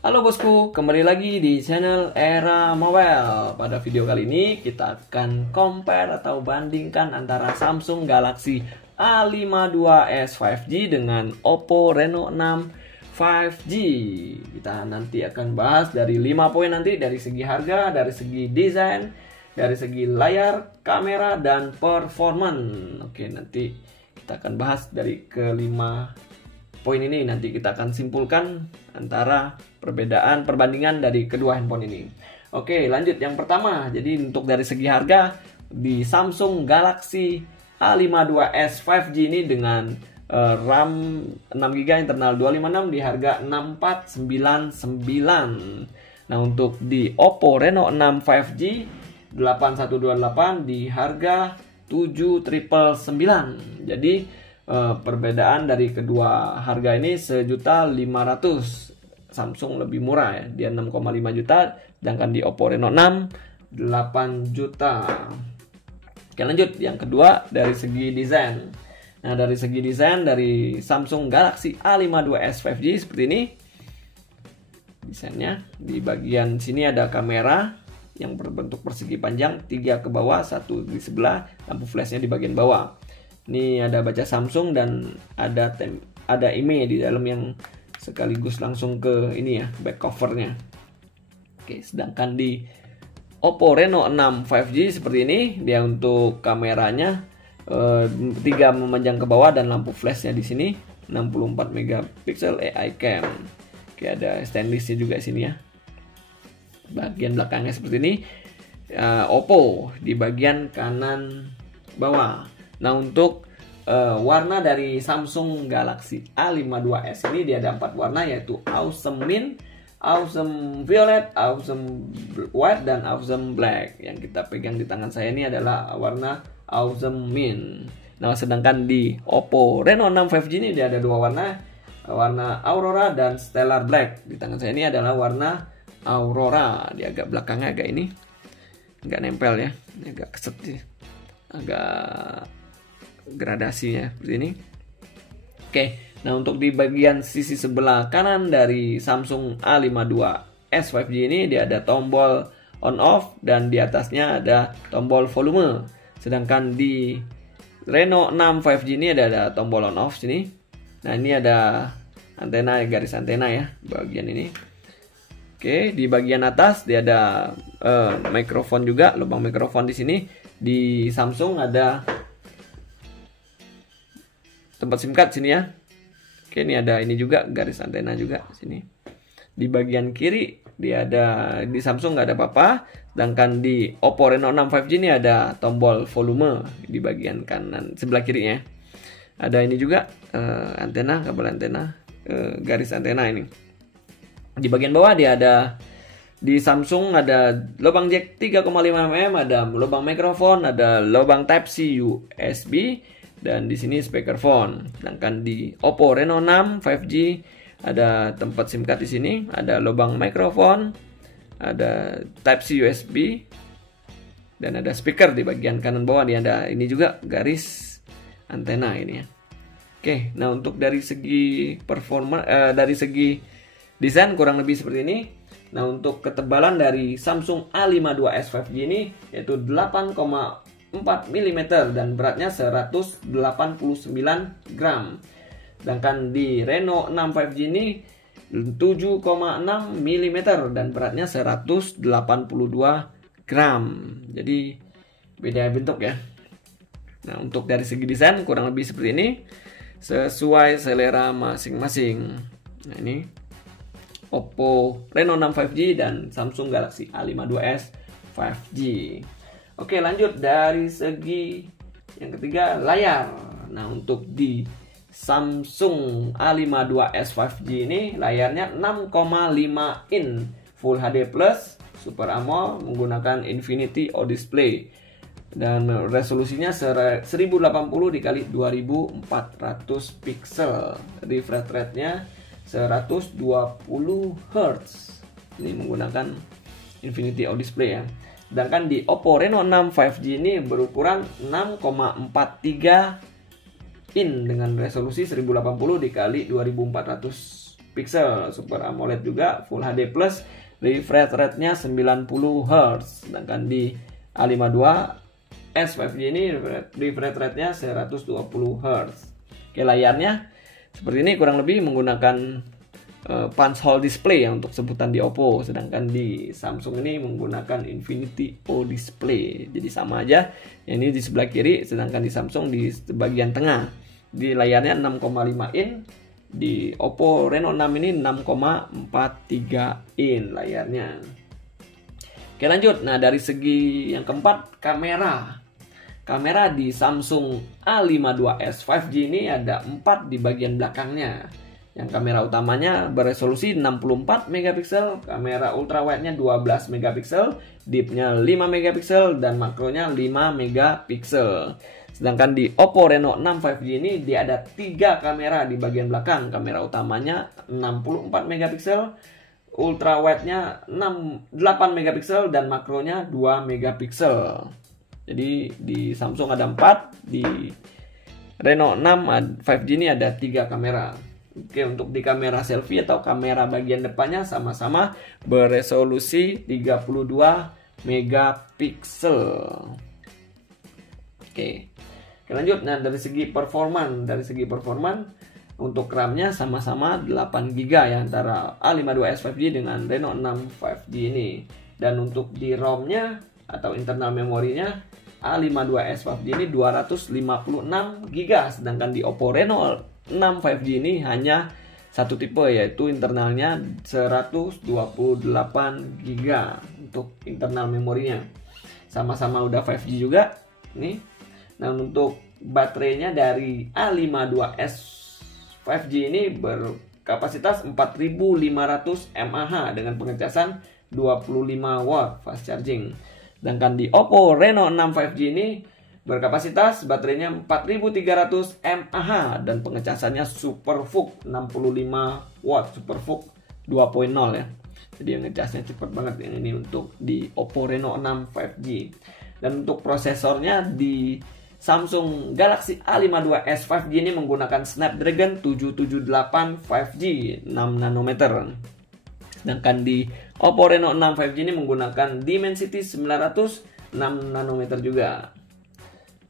Halo bosku, kembali lagi di channel Era Mobile. Pada video kali ini kita akan compare atau bandingkan antara Samsung Galaxy A52s 5G dengan Oppo Reno 6 5G. Kita nanti akan bahas dari 5 poin nanti, dari segi harga, dari segi desain, dari segi layar, kamera, dan performance. Oke, nanti kita akan bahas dari kelima poin ini. Nanti kita akan simpulkan antara perbandingan dari kedua handphone ini. Oke, lanjut yang pertama. Jadi untuk dari segi harga, di Samsung Galaxy A52s 5G ini dengan RAM 6GB internal 256 di harga 6499. Nah, untuk di Oppo Reno 6 5G 8128 di harga 7999. Jadi perbedaan dari kedua harga ini 1.500.000. Samsung lebih murah ya, dia 6,5 juta, sedangkan di Oppo Reno 6 8 juta. Oke, lanjut yang kedua dari segi desain. Nah, dari segi desain dari Samsung Galaxy A52s 5G seperti ini desainnya. Di bagian sini ada kamera yang berbentuk persegi panjang, 3 ke bawah, 1 di sebelah, lampu flashnya di bagian bawah. Ini ada baca Samsung dan ada IMEI di dalam yang sekaligus langsung ke ini ya, back covernya. Oke, sedangkan di Oppo Reno 6 5G seperti ini, dia untuk kameranya 3 memanjang ke bawah dan lampu flashnya di sini 64 megapiksel AI cam. Oke, ada stainlessnya juga di sini ya. Bagian belakangnya seperti ini. Oppo di bagian kanan bawah. Nah, untuk warna dari Samsung Galaxy A52s ini dia ada 4 warna, yaitu Awesome Mint, Awesome Violet, Awesome White, dan Awesome Black. Yang kita pegang di tangan saya ini adalah warna Awesome Mint. Nah, sedangkan di Oppo Reno 6 5G ini dia ada 2 warna, warna Aurora dan Stellar Black. Di tangan saya ini adalah warna Aurora. Di agak belakangnya agak ini nggak nempel ya, ini agak keset sih, agak gradasinya seperti ini. Oke, nah untuk di bagian sisi sebelah kanan dari Samsung A52s 5G ini dia ada tombol on off dan di atasnya ada tombol volume. Sedangkan di Reno 6 5G ini ada tombol on off sini. Nah, ini ada antena, garis antena ya bagian ini. Oke, di bagian atas dia ada mikrofon juga, lubang mikrofon di sini. Di Samsung ada tempat SIM card sini ya. Oke, ini ada ini juga garis antena juga sini. Di bagian kiri dia ada, di Samsung nggak ada apa-apa. Sedangkan di Oppo Reno 6 5G ini ada tombol volume di bagian kanan sebelah kirinya. Ada ini juga antena, kabel antena, garis antena ini. Di bagian bawah dia ada, di Samsung ada lubang jack 3,5 mm, ada lubang mikrofon, ada lubang Type-C USB, dan di sini speakerphone. Sedangkan di Oppo Reno 6 5G ada tempat SIM card di sini, ada lubang mikrofon, ada Type-C USB, dan ada speaker di bagian kanan bawah. Dia ada ini juga garis antena ini ya. Oke, nah untuk dari segi performa, dari segi desain kurang lebih seperti ini. Nah, untuk ketebalan dari Samsung A52s 5G ini yaitu 8,4 mm dan beratnya 189 gram. Sedangkan di Reno 6 5G ini 7,6 mm dan beratnya 182 gram. Jadi beda bentuk ya. Nah, untuk dari segi desain kurang lebih seperti ini, sesuai selera masing-masing. Nah, ini Oppo Reno 6 5G dan Samsung Galaxy A52s 5G. Oke, lanjut dari segi yang ketiga, layar. Nah, untuk di Samsung A52s 5G ini layarnya 6,5 in Full HD Plus Super AMOLED menggunakan Infinity O Display dan resolusinya 1080 dikali 2400 pixel. Refresh rate-nya 120 Hz. Ini menggunakan Infinity O Display ya. Sedangkan di Oppo Reno 6 5G ini berukuran 6,43 in dengan resolusi 1080 dikali 2400 pixel, Super AMOLED juga, Full HD Plus, refresh rate-nya 90 Hz. Sedangkan di A52s 5G ini refresh rate-nya 120 Hz. Oke, layarnya seperti ini kurang lebih menggunakan punch hole display ya untuk sebutan di Oppo, sedangkan di Samsung ini menggunakan Infinity O display. Jadi sama aja, yang ini di sebelah kiri, sedangkan di Samsung di bagian tengah. Di layarnya 6,5 in, di Oppo Reno 6 ini 6,43 in layarnya. Oke, lanjut. Nah, dari segi yang keempat, kamera. Kamera di Samsung A52s 5G ini ada 4 di bagian belakangnya. Yang kamera utamanya beresolusi 64 megapiksel, kamera ultrawide-nya 12 megapiksel, deep-nya 5 megapiksel, dan makronya 5 megapiksel. Sedangkan di Oppo Reno 6 5G ini dia ada 3 kamera di bagian belakang. Kamera utamanya 64 megapiksel, ultrawide-nya 8 megapiksel, dan makronya 2 megapiksel. Jadi di Samsung ada 4, di Reno 6 5G ini ada 3 kamera. Oke, untuk di kamera selfie atau kamera bagian depannya sama-sama beresolusi 32 megapiksel. Oke, lanjut. Nah, dari segi performan, untuk RAM-nya sama-sama 8 GB ya antara A52s 5G dengan Reno 6 5G ini. Dan untuk di ROM-nya atau internal memorinya A52s 5G ini 256 GB, sedangkan di Oppo Reno 6 5G ini hanya satu tipe, yaitu internalnya 128 GB untuk internal memorinya. Sama-sama udah 5G juga nih. Nah, untuk baterainya dari A52s 5G ini berkapasitas 4500 mAh dengan pengecasan 25 watt fast charging. Sedangkan di Oppo Reno 6 5G ini berkapasitas baterainya 4300 mAh dan pengecasannya SuperVOOC 65 watt, SuperVOOC 2.0 ya. Jadi ngecasnya cepat banget yang ini untuk di Oppo Reno 6 5G. Dan untuk prosesornya di Samsung Galaxy A52s 5G ini menggunakan Snapdragon 778 5G 6 nanometer. Sedangkan di Oppo Reno 6 5G ini menggunakan Dimensity 900 6 nanometer juga.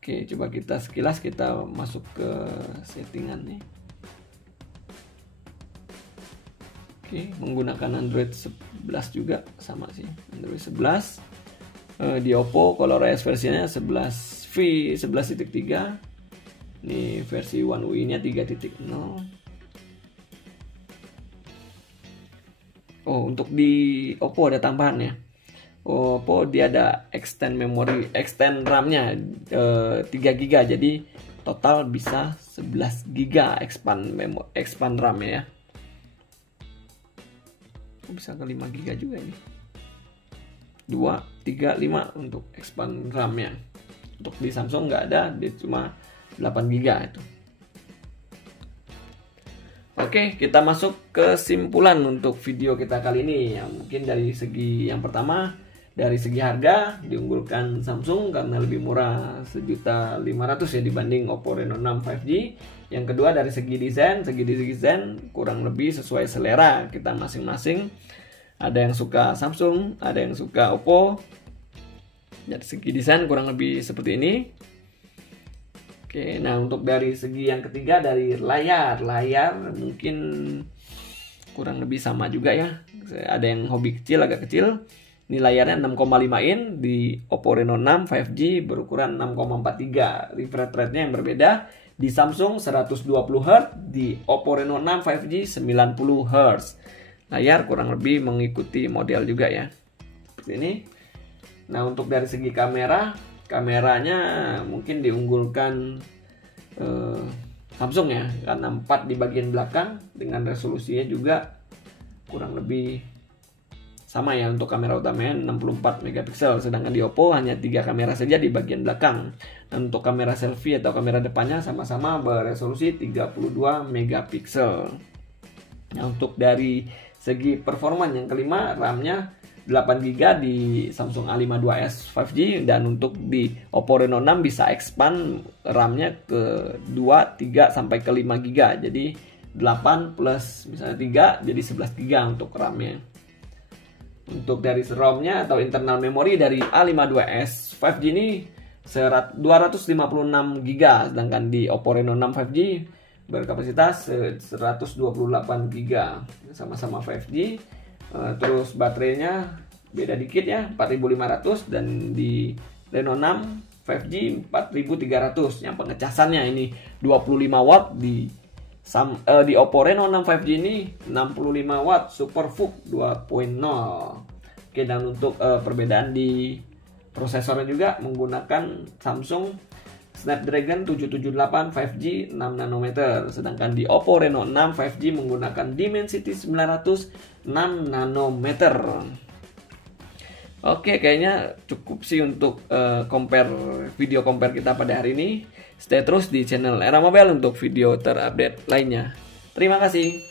Oke, coba kita sekilas kita masuk ke settingan nih. Oke, menggunakan Android 11 juga, sama sih, Android 11. Di Oppo ColorOS versinya 11V 11.3. Ini versi One UI nya 3.0. Oh, untuk di Oppo ada tambahan ya. Oppo dia ada extend RAM-nya 3 GB, jadi total bisa 11 GB expand RAM ya. Bisa ke 5 GB juga ini. 2, 3, 5 untuk expand RAM-nya. Untuk di Samsung nggak ada, dia cuma 8 GB itu. Oke, kita masuk ke kesimpulan untuk video kita kali ini. Yang mungkin dari segi yang pertama, dari segi harga diunggulkan Samsung karena lebih murah 1.500.000 ya dibanding Oppo Reno 6 5G. Yang kedua dari segi desain kurang lebih sesuai selera kita masing-masing. Ada yang suka Samsung, ada yang suka Oppo. Dari segi desain kurang lebih seperti ini. Oke, nah untuk dari segi yang ketiga dari layar mungkin kurang lebih sama juga ya. Ada yang hobi kecil, agak kecil. Ini layarnya 6,5 in, di Oppo Reno 6 5G berukuran 6,43. Refresh rate-nya yang berbeda. Di Samsung 120 Hz, di Oppo Reno 6 5G 90 Hz. Layar kurang lebih mengikuti model juga ya. Seperti ini. Nah, untuk dari segi kameranya mungkin diunggulkan Samsung ya, karena 4 di bagian belakang dengan resolusinya juga kurang lebih sama ya. Untuk kamera utamanya 64 megapiksel, sedangkan di Oppo hanya 3 kamera saja di bagian belakang. Dan untuk kamera selfie atau kamera depannya sama-sama beresolusi 32 megapiksel. Nah, untuk dari segi performa yang kelima, RAM-nya 8 GB di Samsung A52s 5G, dan untuk di Oppo Reno 6 bisa expand RAM-nya ke 2, 3 sampai ke 5 GB. Jadi 8 plus misalnya 3 jadi 11 GB untuk RAM-nya. Untuk dari ROM-nya atau internal memory dari A52s 5G ini 256 GB, sedangkan di Oppo Reno 6 5G berkapasitas 128 GB, sama-sama 5G. Terus baterainya beda dikit ya, 4500, dan di Reno 6 5G 4300. Yang pengecasannya ini 25 watt, di Oppo Reno 6 5G ini 65 watt Super VOOC 2.0. Oke, dan untuk perbedaan di prosesornya juga menggunakan Samsung Snapdragon 778 5G 6 nanometer, sedangkan di Oppo Reno 6 5G menggunakan Dimensity 900 6 nanometer. Oke, kayaknya cukup sih untuk video compare kita pada hari ini. Stay terus di channel Era Mobile untuk video terupdate lainnya. Terima kasih.